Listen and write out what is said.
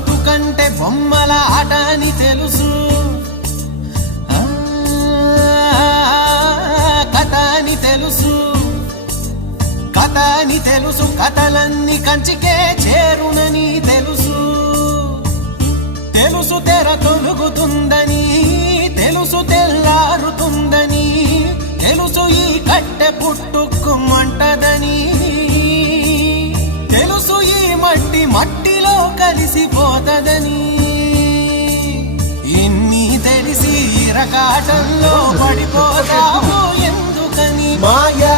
బతుకంటే బొమ్మల ఆట అని తెలుసు, కథ అని తెలుసు, కథ అని తెలుసు, కథలన్నీ కంచికే చేరునని తెలుసు. తెలుసు తెర తొలుగుతుందని, తెలుసు తెల్లారుతుందని, తెలుసు ఈ కట్టె పుట్టుకుమంటదని, తెలుసు ఈ మట్టి మట్టిలో కలిసిపోతదని. ఇన్ని తెలిసి ఇరకాటంలో పడిపోతావు ఎందుకని? మాయా